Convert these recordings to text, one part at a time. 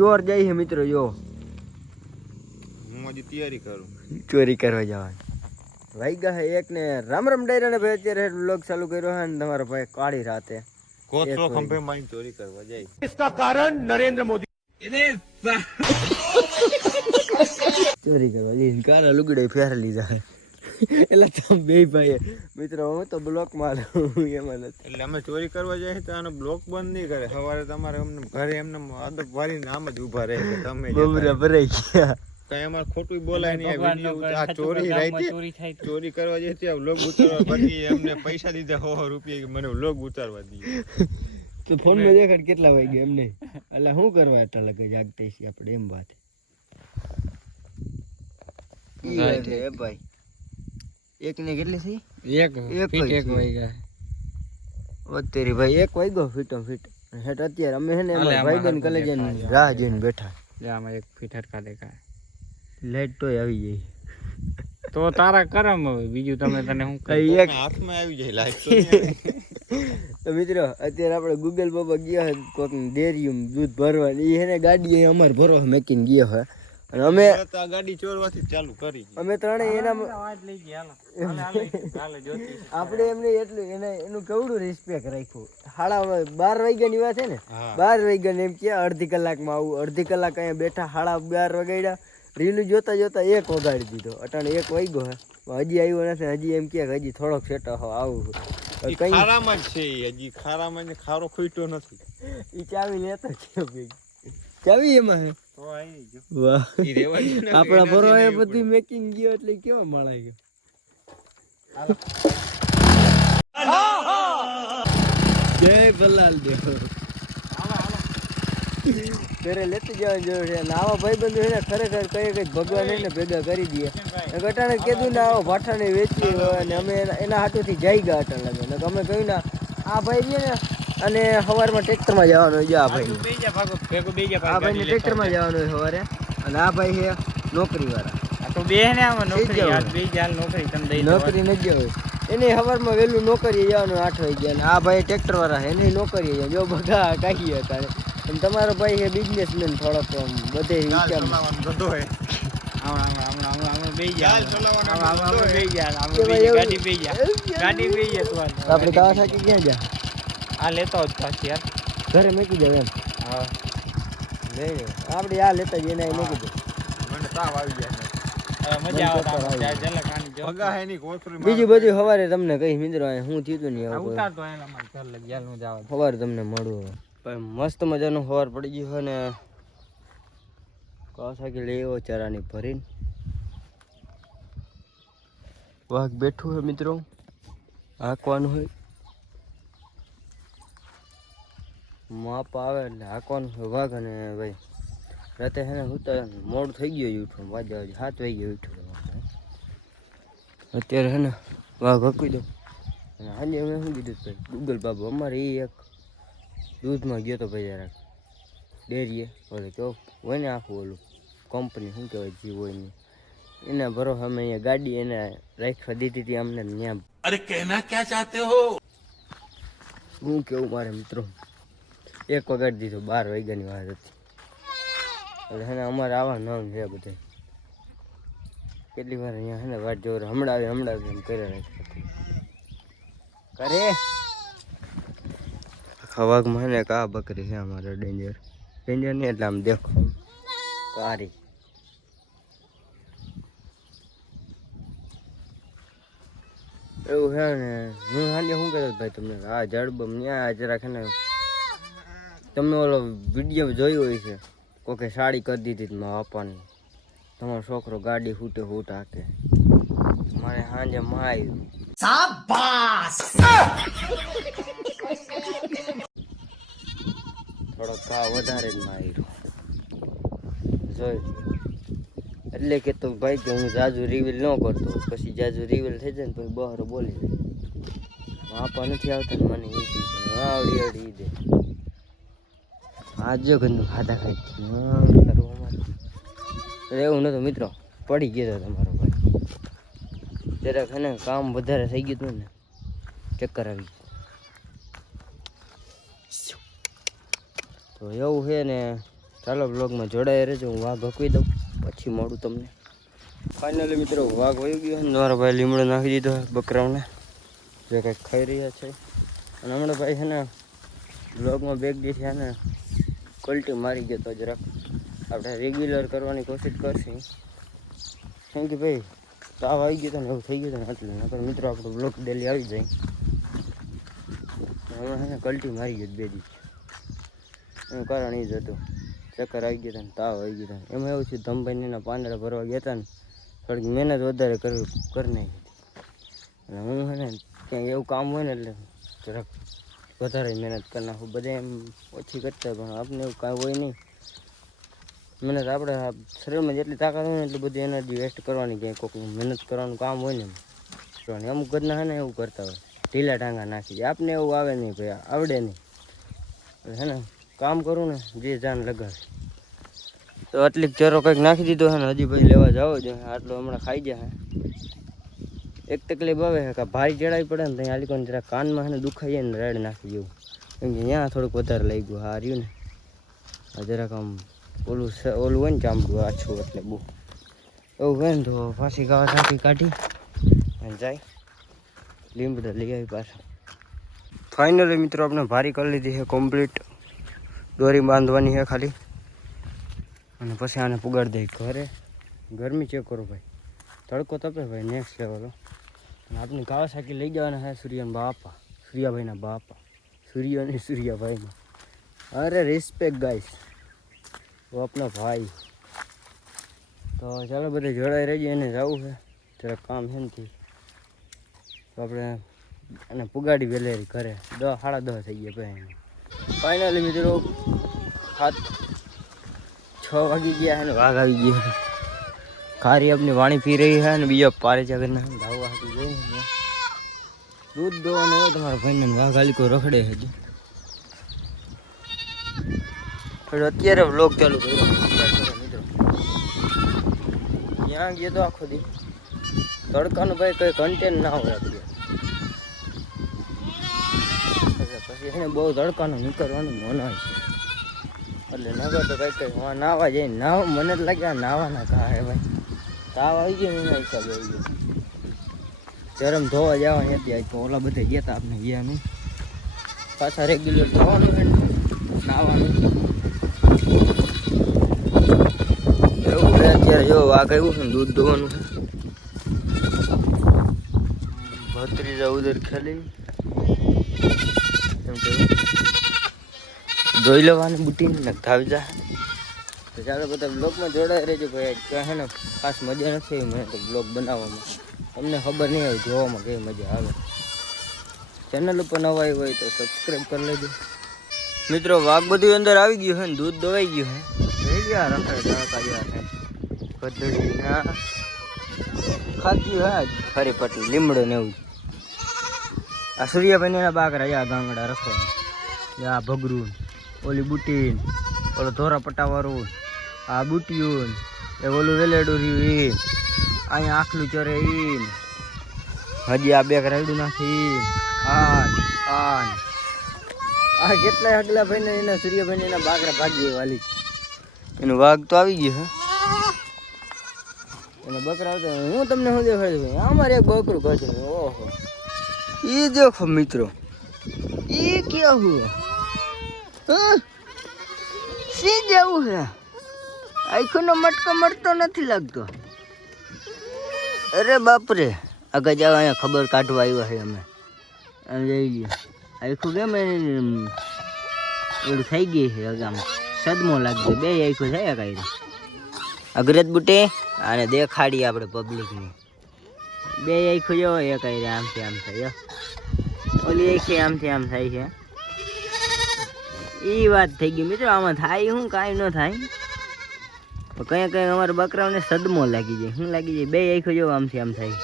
ચોર જાય છે મિત્રો જો હું હજી તૈયારી કરું ચોરી કરવા જવાની વાગ્યા છે એક ને રામ રામ ડાયરા ને ભાઈ અત્યારે વ્લોગ ચાલુ કર્યો છે ને તમારો ભાઈ કાળી રાતે કોચરો ખંભે મારી ચોરી કરવા જાય इसका कारण नरेंद्र मोदी ચોરી કરવા જઈને કારા લુગડે ફેર લીધા એટલે તમે બે ભાઈ મિત્રો હું તો બ્લોક મારું એમાં નથી એટલે અમે ચોરી કરવા જાય તો આનો બ્લોક બંધ નહીં કરે સવારે તમારે એમને ઘરે એમને આદત વાળીને આમ જ ઊભા રહે કે તમે બબરા ભરાઈ ગયા કઈ અમારે ખોટું બોલાય નહીં આ ચોરી રાતે ચોરી કરવા જાય ત્યાં વ્લોગ ઉતારવા પછી એમને પૈસા દીધા 100 રૂપિયા કે મને વ્લોગ ઉતારવા દીધો તો ફોન માં દેખાડ કેટલા વાગ્યા એમ નહીં એટલે શું કરવા એટલા લગે જાગતા છીએ આપણે એમ વાત હે ભાઈ એક ને કેટલી થઈ એક વાગ્યા અત્યારે ભાઈ 1 વાગ્યો ફીટો ફીટ હેટ અત્યારે અમે હે ને ભાઈબંધ કલેજન રાહ જોઈને બેઠા આમાં એક ફીટ હટકા દેખાય લાઈટ તો આવી જાય તો તારા કરમ હવે બીજું તમે તને હું કઈ એક હાથમાં આવી જાય લાઈટ તો મિત્રો અત્યારે આપણે ગૂગલ બાબા ગયા કોક ડેરીયમ દૂધ ભરવાની એ હે ને ગાડી અમાર ભરવા મેકીને ગયો હે અને અમે આ ગાડી ચોરવાથી ચાલુ કરી અમે ત્રણેય એના વાત લઈ ગયા હાલે જોતી આપણે એમને એટલું એનું કેવડું રિસ્પેક્ટ રાખ્યું 12:30 વાગ્યાની વાત છે ને 12 વાગ્યા એમ કે અડધી કલાકમાં આવું અડધી કલાક અહીંયા બેઠા 12:30 વાગ્યા રીલું જોતા જોતા 1 વગાડી દીધો અટાણે 1 વાગ્યો હે હજી આવ્યો નથી હજી એમ કે હજી થોડોક સેટો આવું કઈ ખારામાં જ છે હજી ખારામાં ને ખારો ખૂટ્યો નથી ઈ ચાવી લેતો છે ચાવી એમાં હે તો આવી ગયો વાહ ઈ રેવા દે ને આપણા ભરવાએ બધી મેકિંગ ગયો એટલે કેવા માળા ગયો જય બલાલ દેવ ઘરે લેતી જવાની જરૂર છે અને આવા ભાઈબંધો છે ને ખરેખર કઈ ભગવાન એને ભેગા કરી દઈએ અટાણે કીધું ને આવો ભાઠાને વેચી હોય અને અમે એના હાથોથી જઈ ગયા અટાણ લાગે ને અમે કહ્યું ને આ ભાઈ છે ને અને સવારમાં ટ્રેક્ટરમાં જવાનું હોય આ ભાઈ આ ભાઈને ટ્રેક્ટરમાં જવાનું હોય સવારે અને આ ભાઈ છે નોકરીવાળા તો બે ને આમાં નોકરી આજ બે જાલ નોકરી તમે દઈ નોકરી ન જ હોય એને સવારમાં વહેલું નોકરીએ જવાનું 8 વાગ્યા અને આ ભાઈ ટ્રેક્ટરવાળા છે એને નોકરીએ જાય જો બધા કાઢીએ અટાણે અને તમારો ભાઈ છે બિઝનેસમેન થોડોક બધે ધંધો હે આપણે દવા થાકી ક્યાં જા આ લેતો જ પાછી યાર ઘરે મૂકી જાવ એમ હા લઈ આપણે આ લેતા જઈને મૂકી દો મને તાવ આવી જાય મજા આવે ભગા હે ની કોથરી બીજું બધું સવારે તમને કઈ મિત્રો હું થયું નહીં ઉતારતો એલા માર ઘર લઈ ગયા હું જાવ સવારે તમને મળું પણ મસ્ત મજાનું સવાર પડી ગયું હોય ને કાસાકી લેવો ચારાની ભરીને વાઘ બેઠું હોય મિત્રો હાંકવાનું હોય માપ આવે એટલે હાંકવાનું હોય વાઘ અને ભાઈ રાતે છે ને હું તો મોડું થઈ ગયું ઉઠવું વાગ્યા 7 વાગ્યા ઉઠ્યું અત્યારે છે ને વાઘ હકી દો અને આજે અમે શું કીધું ભાઈ ગૂગલ બાબુ અમારે એ એક દૂધમાં ગયો તો ભાઈ જરાક ડેરીએ ઓલે કેવું હોય ને આખું ઓલું કંપની શું કહેવાય જે હોય ને એના ભરોસે અમે અહીંયા ગાડી એને રાખવા દીધી હતી અમને ત્યાં अरे कहना क्या चाहते हो હું કેવું મારે મિત્રો 1 વગાડી દીધો 12 વાગ્યાની વાત હતી એટલે હે ને અમારે આવા નામ છે બધા કેટલી વાર અહીંયા હે ને વાત જોર હમણાં એમ કરે કરે ખવાગમાં હે ને કા બકરી છે અમારે ડેન્જર નહીં એટલે આમ દેખો કારી એવું છે ને હું સાંજે શું કહેતો ભાઈ તમને આ જડબમ ત્યાં જરાક ને તમે ઓલો વિડીયો જોયો હોય છે કોકે સાડી કરી દીધી મારા પપ્પાની તમારો છોકરો ગાડી ફૂટે ફૂટ હાકે મારે સાંજે માય થોડો ઘા વધારે જ માર્યો જોઈ એટલે કે તો ભાઈ કે હું જાજુ રિવીલ ન કરતો પછી જાજુ રિવીલ થઈ જાય ને પછી બહાર બોલી જાય આપા નથી આવતા ને મને એ કીધું આવડી આવડી દે આજ જો ગંદુ ખાતા ખાઈ એવું નતું મિત્રો પડી ગયો તમારો ભાઈ જરાક હે ને કામ વધારે થઈ ગયું હતું ને ચક્કર આવી ગયું તો એવું છે ને ચાલો બ્લોગમાં જોડાઈ રહેજો. હું વાઘ હકવી દઉં પછી મળું તમને. ફાઇનલી મિત્રો વાઘ વહી ગયો ને મારા ભાઈ લીમડો નાખી દીધો બકરાઓને જે કંઈક ખાઈ રહ્યા છે. અને હમણાં ભાઈ છે ને બ્લોગમાં બેગ જે છે ને ક્વોલિટી મારી ગયો તો જરાક આપણે રેગ્યુલર કરવાની કોશિશ કરશું. કેમ કે ભાઈ તાવ આવી ગયો હતો ને એવું થઈ ગયું હતું ને એટલે નકર મિત્રો આપણો બ્લોગ ડેલી આવી જાય. હમણાં છે ને ક્વોલિટી મારી ગયો 2 દિવસ. એનું કારણ એ જ હતું ચક્કર આવી ગયા હતા ને તાવ આવી ગયો હતા. એમાં એવું છે ધમભાઈને એના પાંદડા ભરવા ગયા હતા ને થોડીક મહેનત વધારે કરી નાખી હતી. અને હું છે ને ક્યાંક એવું કામ હોય ને એટલે જરાક વધારે મહેનત કરી નાખું. બધા એમ ઓછી કરતા પણ આપણે એવું કાંઈ હોય નહીં. મહેનત આપણે શરીરમાં જેટલી તાકાત હોય ને એટલી બધી એનર્જી વેસ્ટ કરવાની. ક્યાંય કોઈક મહેનત કરવાનું કામ હોય ને અમુક ઘરના છે ને એવું કરતા હોય ઢીલા ટાંગા નાખી દે. આપને એવું આવે નહીં ભાઈ, આવડે નહીં. હે ને કામ કરું ને જે જાન લગાવે. તો આટલી ચરો કંઈક નાખી દીધો છે ને હજી ભાઈ લેવા જાવ જ. આટલો હમણાં ખાઈ જાય. એક તકલીફ આવે છે કે ભારી ચડાવી પડે ને ત્યાં આલી જરા કાનમાં છે ને દુખાઈ જાય ને રેડ નાખી જેવું. કેમ કે ત્યાં થોડુંક વધારે લઈ ગયું. હા રહ્યું ને આ જરાક આમ ઓલું હોય ને ચામડું આછું એટલે બહુ એવું હોય ને તો ફાંસી કાઢી અને જાય લીમડા લઈ આવી પાછા. ફાઇનલી મિત્રો આપણે ભારી કરી લીધી છે કમ્પ્લીટ. દોરી બાંધવાની છે ખાલી અને પછી આને પુગાડી દઈ ઘરે. ગરમી ચેક કરો ભાઈ, તડકો તપે ભાઈ નેક્સ્ટ લેવલ. અને આપણે કાવાસાકી લઈ જવાના છે સૂર્યાભાઈના બાપા सूर्य ने सूर्या भाई में। अरे रिस्पेक्ट गाइस, वो अपना भाई। तो चलो बधे जोड़ाई रही है, जाऊँ है जरा काम है नहीं तो अपने पुगाड़ी वेलेरी करे 10 साढ़ा 10 थी गए पे। फाइनली मित्रों 6 वागी गया है, वाघ आ गई है। खारी अपनी वाणी पी रही है ने बीजा पारे चगरना धावा हाथी गई दूध दो ने तुम्हारा भाई ने वाघ आली को रखड़े है। फिर અત્યારે વ્લોગ ચાલુ કર્યો મિત્રો। ત્યાં ગયો તો આખો દી તડકાનું ભાઈ કઈ કન્ટેન્ટ ના હોય આપણે પછી એને બહુ તડકાનું નીકળવાનું મનાય છે એટલે નગર તો કઈ કઈ નાવા જાય નાવા મને જ લાગે નાવાના ઘા હે ભાઈ તાવ આવી ગયો એના હિસાબે આવી ગયો ગરમ ધોવા જવાની હતી આજ ઓલા બધા ગયા હતા આપણે ગયા નહીં પાછા રેગ્યુલર થવાનું છે નાવાનું એવું છે અત્યારે જો વાઘ આવ્યું છે ને દૂધ ધોવાનું છે ભત્રીજા ઉધર ખેલી એમ કે ધોઈ લેવાની બુટીને ને ધાવી જા તો ચાલો બધા બ્લોગમાં જોડાઈ રહેજો ભાઈ ક્યાં છે ને ખાસ મજા નથી મને તો બ્લોગ બનાવવામાં તમને ખબર નહીં આવે જોવામાં કેવી મજા આવે ચેનલ ઉપર નવા આવી હોય તો સબસ્ક્રાઈબ કરી લેજો મિત્રો વાઘ બધું અંદર આવી ગયું છે ને દૂધ દોવાઈ ગયું છે રહી ગયા રખડે કાઢ્યા છે ગધડી ના ખાતી હોય ફરી પટલી લીમડો ને એવું આ સૂર્યાભાઈ એના બાકરા આ ગાંગડા રખડે આ ભગરું ઓલી બુટીન ઓલો ધોરા પટાવાળું આ બુટીયું એ ઓલું વેલેડું રહ્યું અહીંયા આખલું ચરે ઈન હજી આ બે રાયડું નાખી આ કેટલાય આગલા ભાઈ ને એના સૂર્યભાઈ એના બાકરા ભાગી વાલી એનું વાઘ તો આવી ગયું હે એના બકરા આવતા હું તમને શું દેખાડું ભાઈ અમારે એક બકરું ગજું ઓહો ઈ દેખો મિત્રો ઈ ક્યાં હુआ સી જેવું હે આખુનો મટકો મળતો નથી લાગતો અરે બાપરે આગળ જાવ અહીંયા ખબર કાઢવા આવ્યા છે અમે જઈ ગયા આખું કેમ ઓલું થઈ ગઈ છે આમ સદમો લાગજો બે આખું થયા કાંઈ અગ્રત બુટે અને દેખાડી આપણે પબ્લિકને બે આખું જો એ કઈ આમથી આમ થાય ઓલી આખી આમથી આમ થાય છે એ વાત થઈ ગઈ મિત્રો આમાં થાય શું કાંઈ ન થાય કઈ કઈ અમારા બકરાઓને સદમો લાગી જાય શું લાગી જાય બે આખો જો આમથી આમ થાય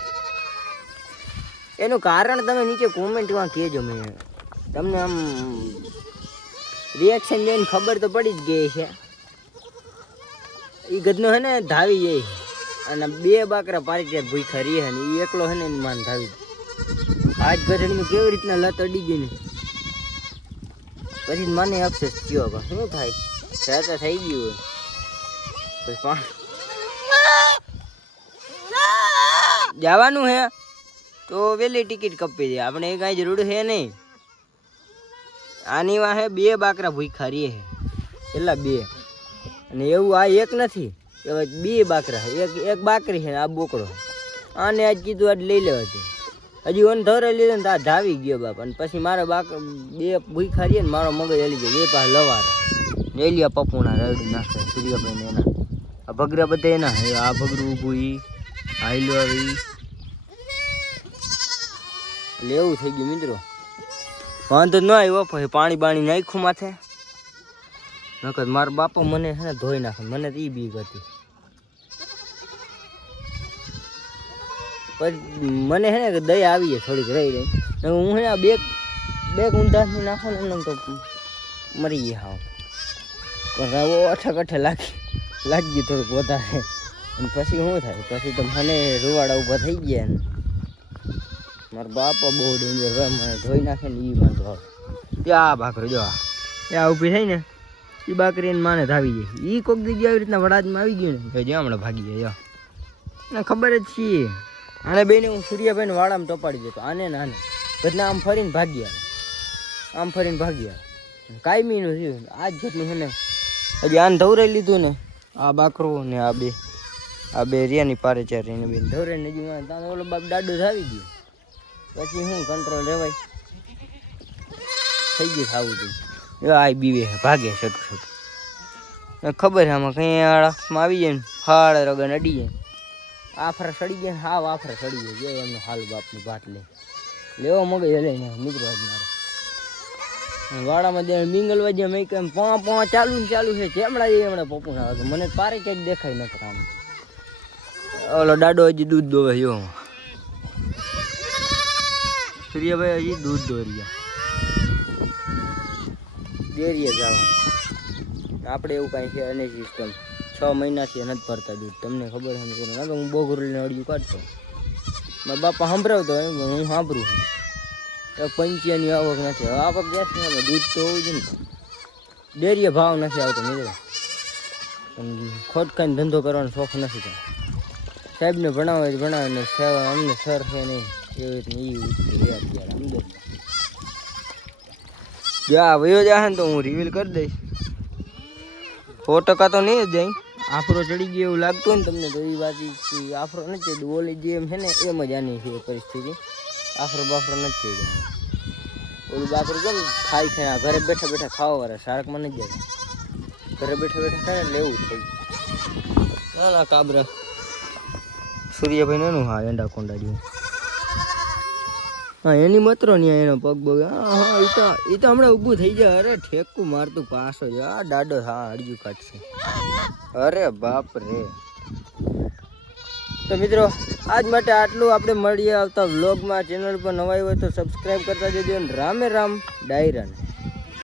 એનું કારણ તમે નીચે કોમેન્ટમાં કહેજો મેં તમને આમ રિએક્શન દઈને ખબર તો પડી જ ગઈ છે એ ગદનો હે ને ધાવી જાય અને બે બાકરા પારી ત્યાં ભૂખા રહે ને એ એકલો હે ને માન ધાવી આજ ગધડીમાં કેવી રીતના લત અડી ગઈ ને પછી મને અફસોસ થયો શું થાય ખેતર થઈ ગયું હોય પછી જવાનું હે તો વેલી ટિકિટ કપી દે આપણે એ કાંઈ જરૂર છે નહીં. આની વાહે 2 બાકરા ભૂખા રહીએ છે એટલા 2 અને એવું આ એક નથી કે 2 બાકરા એક બાકરી છે ને આ બોકડો આને આજ કીધું આજ લઈ લેવા છે હજી ઓન ધરે લીધો ને તો આ ધાવી ગયો બાપ અને પછી મારા 2 ભૂખા રહીએ ને મારો મગજ હલી ગયો 2 પાસે લવારા એલિયા પપ્પુના રેડી નાખે સૂર્યાભાઈ ને એના આ ભગરા બધા એના આ ભગરું ઊભું ઈ હાઈલો આવી એટલે એવું થઈ ગયું મિત્રો. વાંધો ન આવ્યો પછી પાણી નાખ્યું માથે નકર મારા બાપા મને છે ને ધોઈ નાખે મને તો એ બીક હતી. પછી મને છે ને કે દયા આવી જાય થોડીક રહી હું છે ને બે ઊંધાથી નાખો ને એમને તો મરી ગયા હાવ અઠે લાગી ગયું થોડુંક વધારે અને પછી શું થાય પછી તો મને રૂવાડા ઊભા થઈ ગયા ને મારા બાપા બહુ ડેન્જર ભાઈ મને ધોઈ નાખે ને એ વાંધો આવે ત્યાં આ ભાખરો જો આ ઊભી થઈ ને એ બાકરી એને માને ધાવી જાય એ કોક દીધી આવી રીતના વડાજમાં આવી ગયું ને જો હમણાં ભાગી જાય ને ખબર જ છીએ આને બેને હું સૂર્યાભાઈને વાડામાં ટપાડી દેતો આને ને આને ઘટના આમ ફરીને ભાગી આવે કાયમીનું થયું આજ જેટલું છે ને હજી આને ધવરાઈ લીધું ને આ બાકરો ને આ બે રિયાની પારે ચાર એને બેન ધવરાઈને હજી ત્યાં ઓલો બાપ દાડો ધાવી ગયો પછી હું કંટ્રોલ લેવાય થઈ ગયું ખાવું હતું આ બીવે ભાગે છટું ખબર આમાં કંઈ આળમાં આવી જાય ને ફાળ રગન અડી જાય આફરા સડી ગયા ને હાવ આફરા સડી જાય એમનો હાલ બાપની ભાત લેવો મગજ હલે ને મિત્રો આજ મારે વાડામાં જે મિંગલવા જે મેં કેમ પોવા ચાલુ છે ચેમડા જે હમણાં પપ્પુ ના આવે મને પારે ક્યાંક દેખાય નથી આમ ઓલો દાડો હજી દૂધ દોવે જો સૂર્યાભાઈ હજી દૂધ દોર્યા ડેરીએ જવાનું આપણે એવું કાંઈ છે અને સિસ્ટમ 6 મહિનાથી નથી ભરતા દૂધ તમને ખબર છે ના કે હું બોગરને અડિયું કાઢતો મારા બાપા સંભળાવતો હોય હું સાંભળું તો પંચિયાની આવક નથી આવક ગેસ ને દૂધ તો હોવું જ ને ડેરીએ ભાવ નથી આવતો મિત્રો ખોટ ખાઈને ધંધો કરવાનો શોખ નથી તો સાહેબને ભણાવે ને અમને સર છે નહીં એવી રીતની અત્યારે અંદર જ્યાં વયો જાય ને તો હું રિવીલ કરી દઈશ 100% તો નહીં જ જાય આફરો ચડી ગયો એવું લાગતું હોય ને તમને તો એ વાત આફરો નથી ચડ્યું ઓલી જે એમ છે ને એમ જ આની છે પરિસ્થિતિ આફરો બાફરો નથી ચડ્યો ઓલું બાફરો કેમ ખાય છે ઘરે બેઠા ખાવા વાળા શાકમાં નથી જાય ઘરે બેઠા ખાય એટલે એવું થઈ ના કાબરા સૂર્યાભાઈ નાનું હા એંડા કોંડા જેવું હા એની મત્રો નહીં એનો પગ બગ હા એ તો હમણાં ઊભું થઈ જાય અરે ઠેકું મારતું પાસો જ આ દાડો હા અડજુ કાઢશે અરે બાપ રે. તો મિત્રો આજ માટે આટલું આપણે મળીએ આવતા વ્લોગમાં ચેનલ પર નવા હોય તો સબસ્ક્રાઈબ કરતા જજો રામે રામ ડાયરાને.